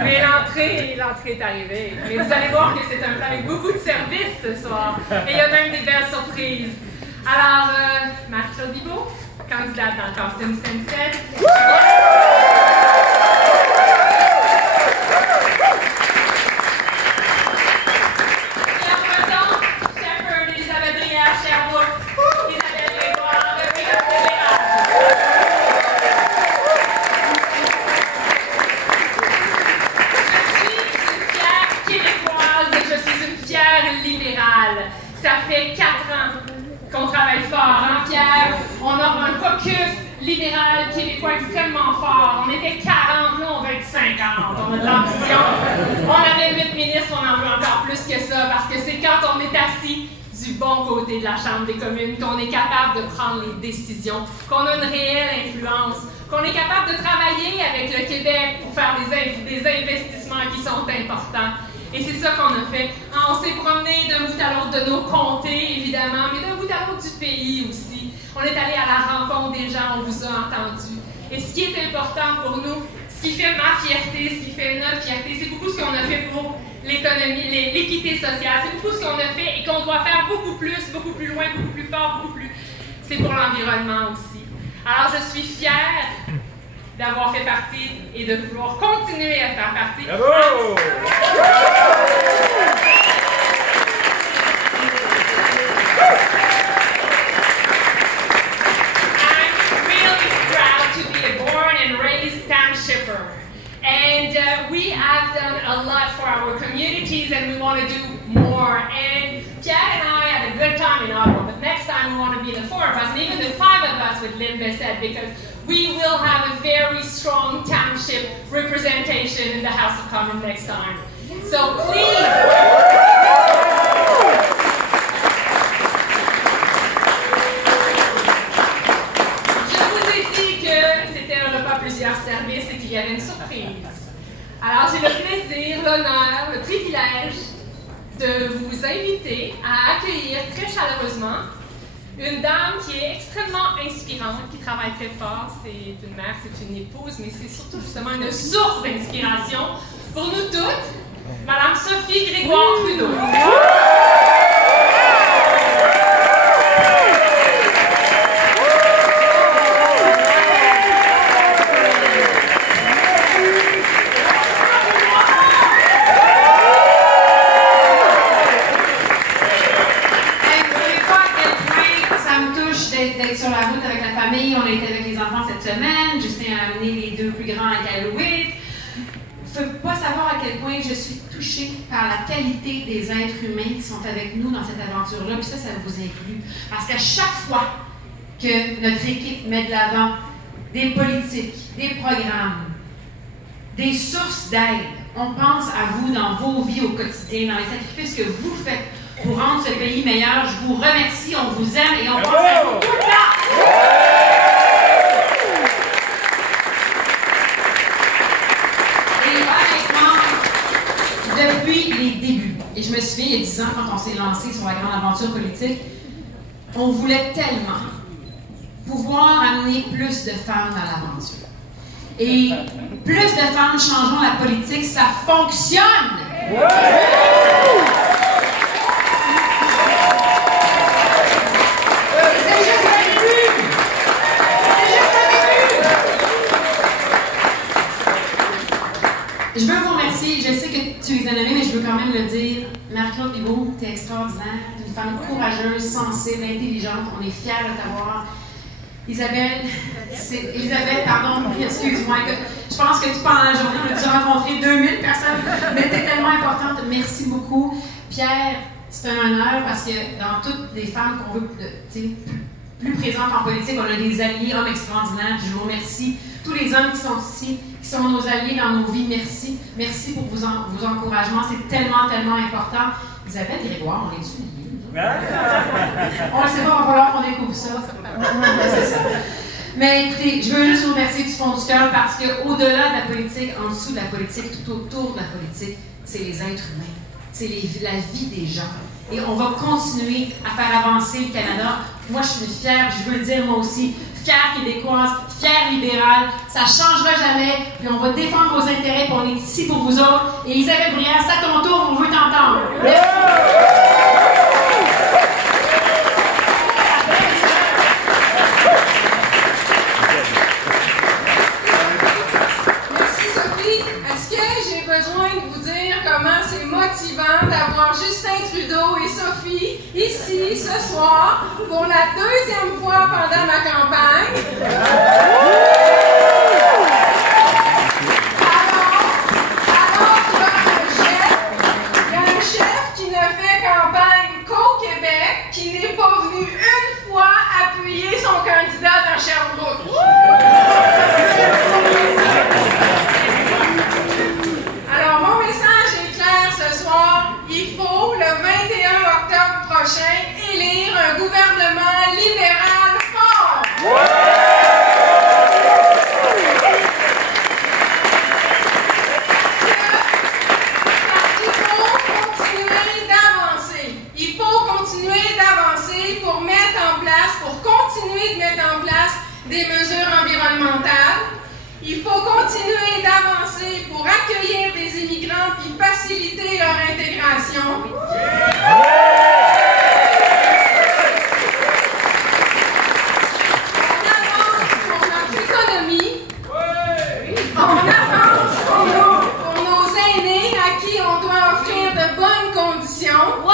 Mais l'entrée est arrivée. Et vous allez voir que c'est un plan avec beaucoup de services ce soir. Et il y a même des belles surprises. Alors, Marie-Claude Bibeau, candidate dans le costume Sunset. Ça fait 4 ans qu'on travaille fort, hein, Pierre? On a un caucus libéral québécois extrêmement fort. On était 40, là, on va être 50. On a de l'ambition. On avait 8 ministres, on en veut encore plus que ça, parce que c'est quand on est assis du bon côté de la Chambre des communes qu'on est capable de prendre les décisions, qu'on a une réelle influence, qu'on est capable de travailler avec le Québec pour faire des investissements qui sont importants. Et c'est ça qu'on a fait. On s'est promené d'un bout à l'autre de nos comtés, évidemment, mais d'un bout à l'autre du pays aussi. On est allé à la rencontre des gens, on vous a entendus. Et ce qui est important pour nous, ce qui fait ma fierté, ce qui fait notre fierté, c'est beaucoup ce qu'on a fait pour l'économie, l'équité sociale. C'est beaucoup ce qu'on a fait et qu'on doit faire beaucoup plus loin, beaucoup plus fort, beaucoup plus. C'est pour l'environnement aussi. Alors, je suis fière d'avoir fait partie et de vouloir continuer à faire partie. Bravo! I'm really proud to be a born and raised townshipper. And we have done a lot for our communities and we want to do more. And Pierre and I had a good time in Ottawa, but next time we want to be the 4 of us, and even the 5 of us with Lynn Bessette, because we will have a very strong township representation in the House of Commons next time. So please. Je vous ai dit que c'était un repas plusieurs services et qu'il y avait une surprise. Alors j'ai le plaisir, l'honneur, le privilège de vous inviter à accueillir très chaleureusement une dame qui est extrêmement inspirante, qui travaille très fort. C'est une mère, c'est une épouse, mais c'est surtout justement une source d'inspiration pour nous toutes, Madame Sophie Grégoire Trudeau. D'être sur la route avec la famille, on a été avec les enfants cette semaine, Justin a amené les 2 plus grands à Iqaluit. Il ne faut pas savoir à quel point je suis touchée par la qualité des êtres humains qui sont avec nous dans cette aventure-là, puis ça vous inclut. Parce qu'à chaque fois que notre équipe met de l'avant des politiques, des programmes, des sources d'aide, on pense à vous dans vos vies au quotidien, dans les sacrifices que vous faites pour rendre ce pays meilleur. Je vous remercie, on vous aime et on pense à vous tout le temps. Et honnêtement, depuis les débuts, et je me souviens il y a 10 ans quand on s'est lancé sur la grande aventure politique, on voulait tellement pouvoir amener plus de femmes dans l'aventure. Et plus de femmes changeant la politique, ça fonctionne! Je veux vous remercier. Je sais que tu les as nommés, mais je veux quand même le dire. Marie-Claude Bibeau, tu es extraordinaire. Tu es une femme courageuse, sensible, intelligente. On est fiers de t'avoir. Isabelle, pardon, excuse-moi. Je pense que pendant la journée, on a dû rencontrer 2000 personnes, mais tu es tellement importante. Merci beaucoup. Pierre, c'est un honneur parce que dans toutes les femmes qu'on veut plus présentes en politique, on a des alliés, hommes extraordinaires. Je vous remercie. Tous les hommes qui sont ici, qui sont nos alliés dans nos vies, merci. Merci pour vos encouragements. C'est tellement, tellement important. Isabelle Grégoire, on est-tu liés? On ne sait pas, il va falloir qu'on découvre ça. C'est ça. Mais écoutez, je veux juste vous remercier du fond du cœur parce qu'au-delà de la politique, en dessous de la politique, tout autour de la politique, c'est les êtres humains. C'est la vie des gens. et on va continuer à faire avancer le Canada. Moi, je suis fière, je veux le dire moi aussi, fière québécoise, fière libérale. Ça ne changera jamais, puis on va défendre vos intérêts, puis on est ici pour vous autres. Et Isabelle Bruyère, c'est à ton tour, on veut t'entendre. Merci. Comment c'est motivant d'avoir Justin Trudeau et Sophie ici ce soir pour la deuxième fois pendant ma campagne. Alors il y a un chef qui ne fait campagne qu'au Québec, qui n'est pas venu une fois appuyer son candidat dans Sherbrooke. Alors, mon message est clair ce soir. Il faut, le 21 octobre prochain, élire un gouvernement libéral fort. Parce qu'il faut continuer d'avancer. Il faut continuer d'avancer pour continuer de mettre en place des mesures environnementales. Il faut continuer d'avancer pour accueillir des immigrants et faciliter leur intégration. On avance pour notre économie. On avance pour nos aînés à qui on doit offrir de bonnes conditions. On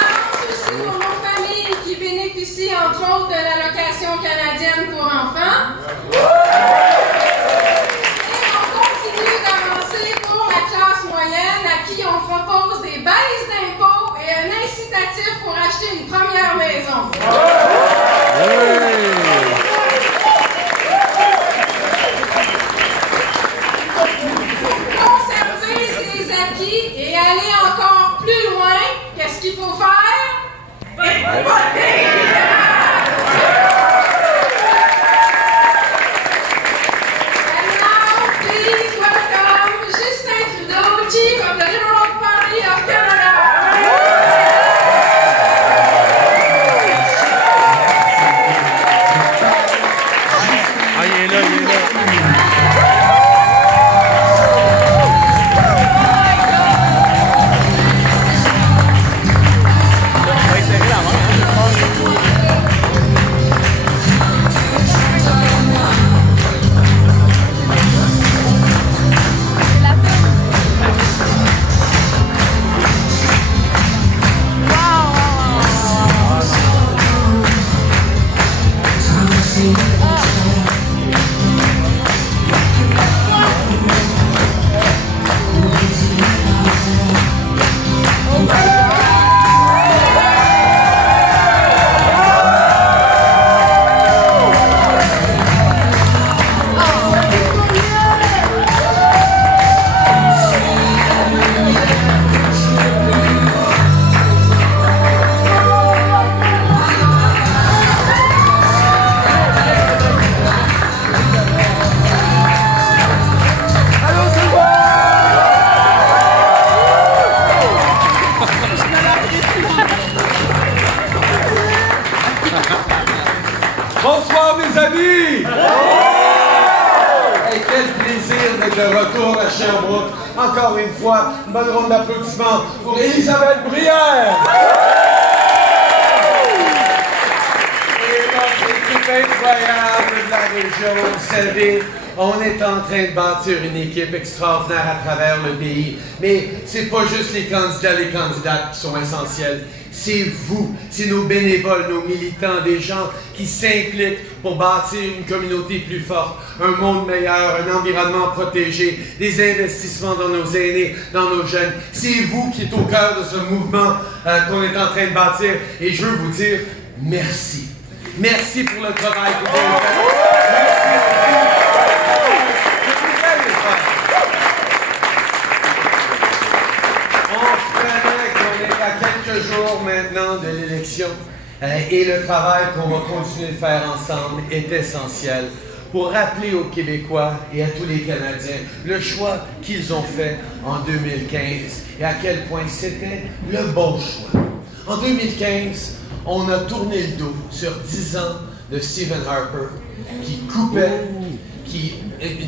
avance aussi pour nos familles qui bénéficient entre autres de l'allocation canadienne pour enfants. Et on continue d'avancer pour la classe moyenne à qui on propose des baisses d'impôts et un incitatif pour acheter une première maison. Pour conserver ses acquis et aller encore plus loin, qu'est-ce qu'il faut faire? Chief of the Liberal Party of Canada. Ah, il est là, il est là. Bonsoir mes amis! Hey, quel plaisir d'être de retour à Sherbrooke. Encore une fois, une bonne ronde d'applaudissements pour Isabelle Bruyère! Et notre équipe incroyable de la région, vous savez, on est en train de bâtir une équipe extraordinaire à travers le pays. Mais c'est pas juste les candidates qui sont essentiels. C'est vous, c'est nos bénévoles, nos militants, des gens qui s'impliquent pour bâtir une communauté plus forte, un monde meilleur, un environnement protégé, des investissements dans nos aînés, dans nos jeunes. C'est vous qui êtes au cœur de ce mouvement qu'on est en train de bâtir. Et je veux vous dire merci. Merci pour le travail que vous avez fait. Merci à vous. Jours maintenant de l'élection et le travail qu'on va continuer de faire ensemble est essentiel pour rappeler aux Québécois et à tous les Canadiens le choix qu'ils ont fait en 2015 et à quel point c'était le bon choix. En 2015, on a tourné le dos sur 10 ans de Stephen Harper qui coupait, qui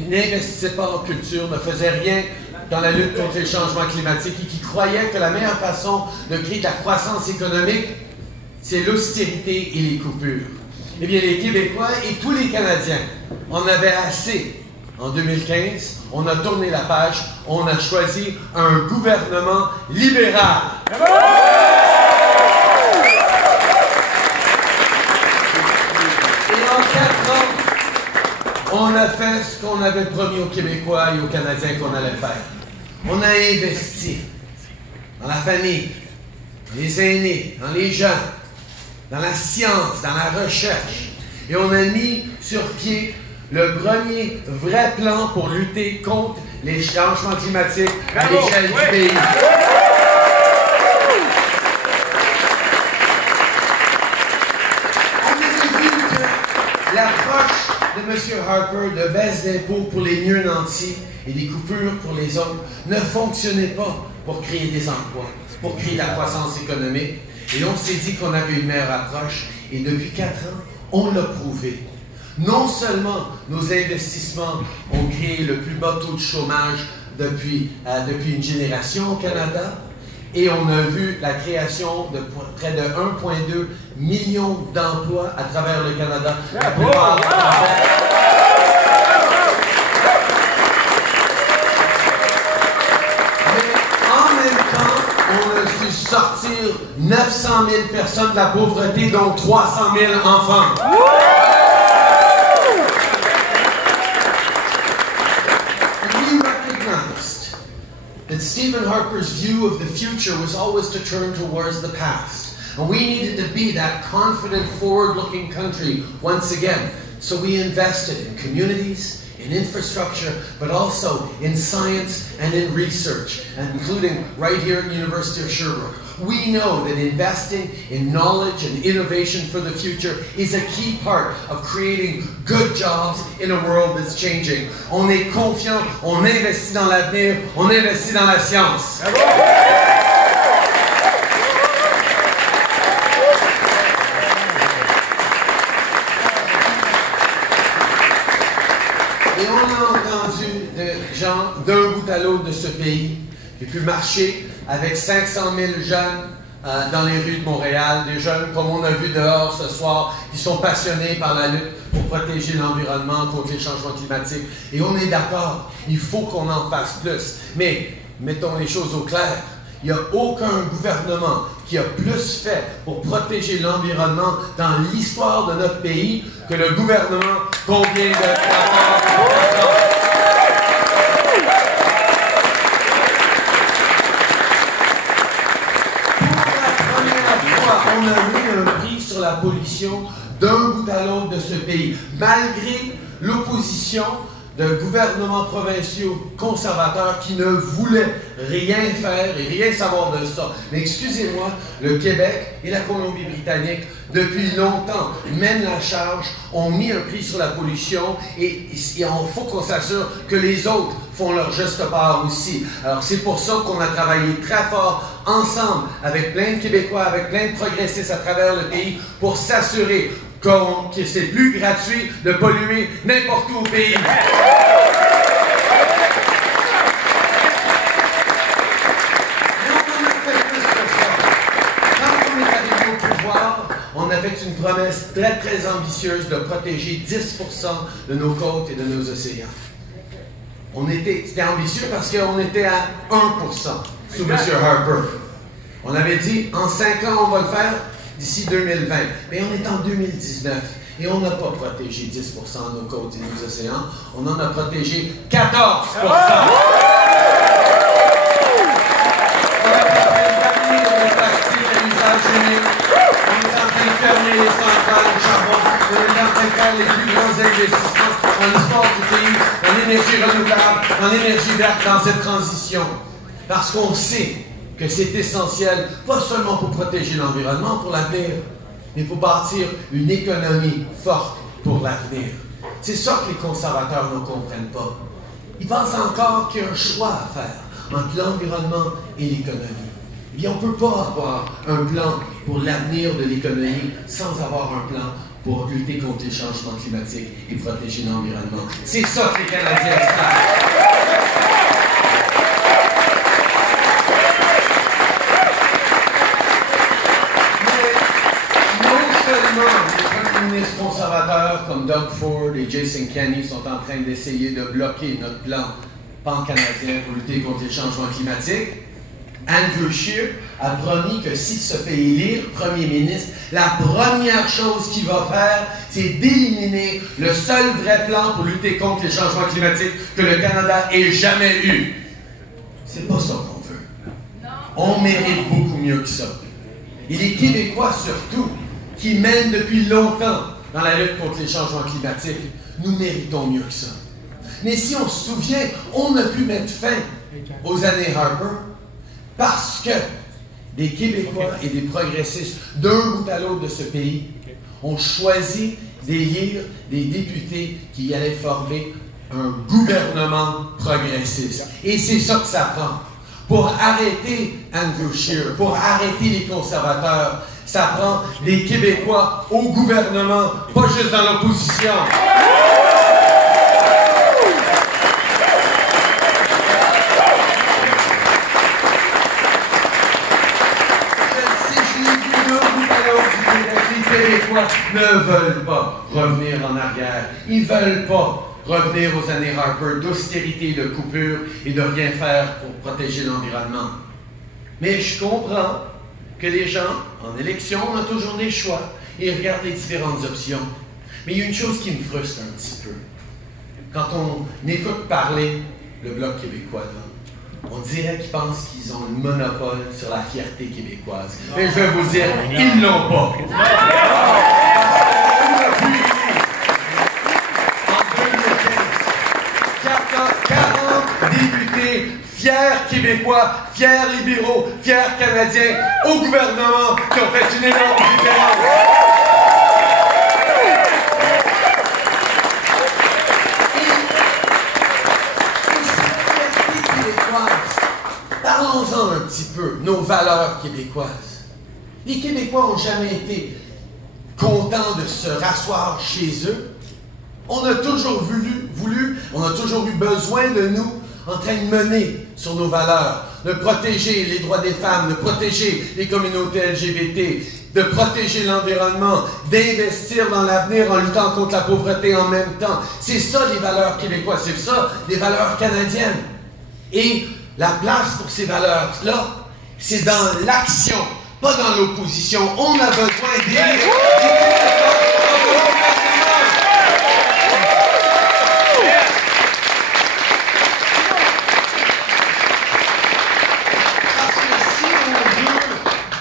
n'investissait pas en culture, ne faisait rien dans la lutte contre les changements climatiques et qui croyait que la meilleure façon de créer de la croissance économique, c'est l'austérité et les coupures. Eh bien, les Québécois et tous les Canadiens en avaient assez. En 2015, on a tourné la page, on a choisi un gouvernement libéral. Et en 4 ans, on a fait ce qu'on avait promis aux Québécois et aux Canadiens qu'on allait faire. On a investi dans la famille, dans les aînés, dans les jeunes, dans la science, dans la recherche. Et on a mis sur pied le premier vrai plan pour lutter contre les changements climatiques à l'échelle du pays. On a vu que l'approche de M. Harper de baisse d'impôts pour les mieux nantis et des coupures pour les autres ne fonctionnait pas pour créer des emplois, pour créer de la croissance économique. Et on s'est dit qu'on avait une meilleure approche, et depuis 4 ans, on l'a prouvé. Non seulement nos investissements ont créé le plus bas taux de chômage depuis une génération au Canada, et on a vu la création de près de 1,2 million d'emplois à travers le Canada. La plupart sortir 900 000 personnes de la pauvreté, dont 300 000 enfants. We recognized that Stephen Harper's view of the future was always to turn towards the past. And we needed to be that confident, forward-looking country once again. So we invested in communities, in infrastructure, but also in science and in research, including right here at the University of Sherbrooke. We know that investing in knowledge and innovation for the future is a key part of creating good jobs in a world that's changing. On est confiant, on investit dans l'avenir, on investit dans la science. Et on a entendu de gens d'un bout à l'autre de ce pays qui ont pu marcher avec 500 000 jeunes dans les rues de Montréal, des jeunes comme on a vu dehors ce soir, qui sont passionnés par la lutte pour protéger l'environnement contre les changements climatiques. Et on est d'accord, il faut qu'on en fasse plus. Mais mettons les choses au clair. Il n'y a aucun gouvernement qui a plus fait pour protéger l'environnement dans l'histoire de notre pays que le gouvernement qu'on vient de faire. On a mis un prix sur la pollution d'un bout à l'autre de ce pays, malgré l'opposition de gouvernements provinciaux conservateurs qui ne voulaient rien faire et rien savoir de ça. Mais excusez-moi, le Québec et la Colombie-Britannique, depuis longtemps, mènent la charge, ont mis un prix sur la pollution et il faut qu'on s'assure que les autres font leur juste part aussi. Alors c'est pour ça qu'on a travaillé très fort ensemble avec plein de Québécois, avec plein de progressistes à travers le pays pour s'assurer que c'est plus gratuit de polluer n'importe où au pays. Mais on a fait plus que ça. Quand on est arrivé au pouvoir, on a fait une promesse très très ambitieuse de protéger 10% de nos côtes et de nos océans. C'était ambitieux parce qu'on était à 1% sous M. Harper. On avait dit, en 5 ans, on va le faire d'ici 2020. Mais on est en 2019 et on n'a pas protégé 10% de nos côtes et de nos océans. On en a protégé 14%. On a fermé le plastique à usage unique. On est en train de fermer les centrales de charbon. On est en train de faire les plus grands investissements dans l'histoire du pays, en énergie renouvelable, en énergie verte dans cette transition. Parce qu'on sait que c'est essentiel, pas seulement pour protéger l'environnement pour l'avenir, mais pour bâtir une économie forte pour l'avenir. C'est ça que les conservateurs ne comprennent pas. Ils pensent encore qu'il y a un choix à faire entre l'environnement et l'économie. Eh bien, on ne peut pas avoir un plan pour l'avenir de l'économie sans avoir un plan pour lutter contre les changements climatiques et protéger l'environnement. C'est ça que les Canadiens savent. Les premiers ministres conservateurs comme Doug Ford et Jason Kenney sont en train d'essayer de bloquer notre plan pan-canadien pour lutter contre les changements climatiques. Andrew Scheer a promis que s'il se fait élire premier ministre, la première chose qu'il va faire, c'est d'éliminer le seul vrai plan pour lutter contre les changements climatiques que le Canada ait jamais eu. C'est pas ça qu'on veut. On mérite beaucoup mieux que ça. Et les Québécois surtout, qui mènent depuis longtemps dans la lutte contre les changements climatiques, nous méritons mieux que ça. Mais si on se souvient, on a pu mettre fin aux années Harper parce que des Québécois et des progressistes d'un bout à l'autre de ce pays ont choisi d'élire des députés qui allaient former un gouvernement progressiste. Et c'est ça que ça prend. Pour arrêter Andrew Scheer, pour arrêter les conservateurs, ça prend des Québécois au gouvernement, pas juste dans l'opposition. Les Québécois ne veulent pas revenir en arrière. Ils ne veulent pas revenir aux années Harper d'austérité, de coupure et de rien faire pour protéger l'environnement. Mais je comprends que les gens, en élection, ont toujours des choix et regardent les différentes options. Mais il y a une chose qui me frustre un petit peu. Quand on écoute parler le Bloc québécois, là, on dirait qu'ils pensent qu'ils ont le monopole sur la fierté québécoise. Mais je vais vous dire, ils ne l'ont pas. Fiers Québécois, fiers libéraux, fiers Canadiens, au gouvernement qui ont fait une énorme différence. Parlons-en un petit peu, nos valeurs québécoises. Les Québécois n'ont jamais été contents de se rasseoir chez eux. On a toujours on a toujours eu besoin de nous en train de mener sur nos valeurs, de protéger les droits des femmes, de protéger les communautés LGBT, de protéger l'environnement, d'investir dans l'avenir en luttant contre la pauvreté en même temps. C'est ça les valeurs québécoises, c'est ça les valeurs canadiennes. Et la place pour ces valeurs-là, c'est dans l'action, pas dans l'opposition. On a besoin d'élire.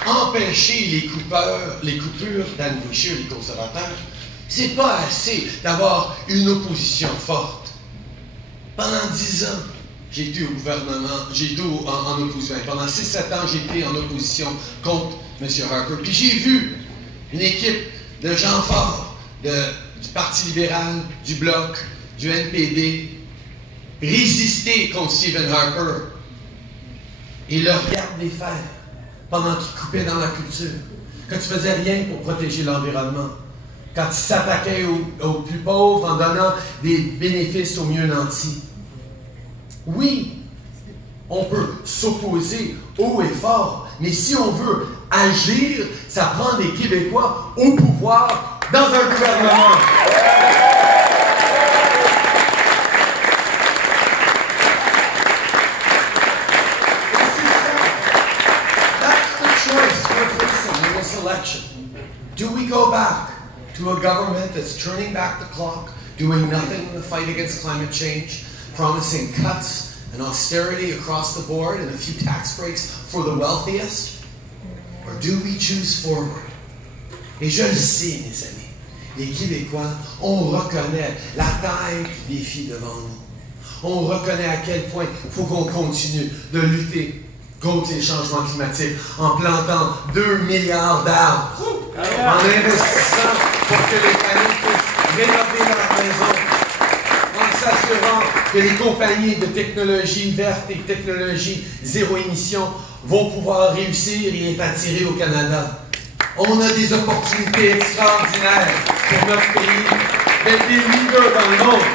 Empêcher les coupures d'Andrew Scheer, les conservateurs, c'est pas assez d'avoir une opposition forte. Pendant 10 ans, j'ai été au gouvernement, j'ai été en opposition. Pendant 6-7 ans, j'ai été en opposition contre M. Harper. Puis j'ai vu une équipe de gens forts du Parti libéral, du Bloc, du NPD, résister contre Stephen Harper et le regarder faire pendant qu'il coupait dans la culture, quand tu faisais rien pour protéger l'environnement, quand il s'attaquait aux plus pauvres en donnant des bénéfices aux mieux nantis. Oui, on peut s'opposer haut et fort, mais si on veut agir, ça prend des Québécois au pouvoir dans un gouvernement. Election. Do we go back to a government that's turning back the clock, doing nothing in the fight against climate change, promising cuts and austerity across the board and a few tax breaks for the wealthiest? Or do we choose forward? Et je le sais, mes amis, les Québécois, on reconnaît la taille du défi devant nous. On reconnaît à quel point il faut qu'on continue de lutter contre les changements climatiques, en plantant 2 milliards d'arbres, en investissant pour que les familles puissent rénover leur maison, que les compagnies de technologie verte et technologie zéro émission vont pouvoir réussir et être attirées au Canada. On a des opportunités extraordinaires pour notre pays d'être des leaders dans le monde.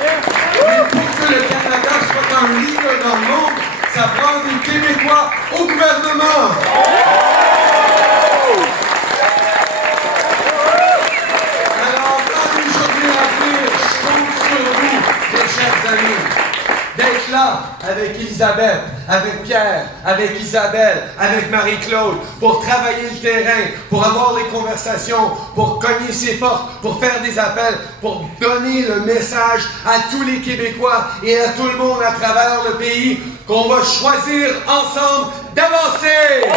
Mais pour que le Canada soit un leader dans le monde, ça prend des Québécois au gouvernement. Alors, dans les journées à venir, je compte sur vous, mes chers amis, d'être là avec Elisabeth, avec Pierre, avec Isabelle, avec Marie-Claude, pour travailler le terrain, pour avoir des conversations, pour cogner ses portes, pour faire des appels, pour donner le message à tous les Québécois et à tout le monde à travers le pays qu'on va choisir ensemble d'avancer.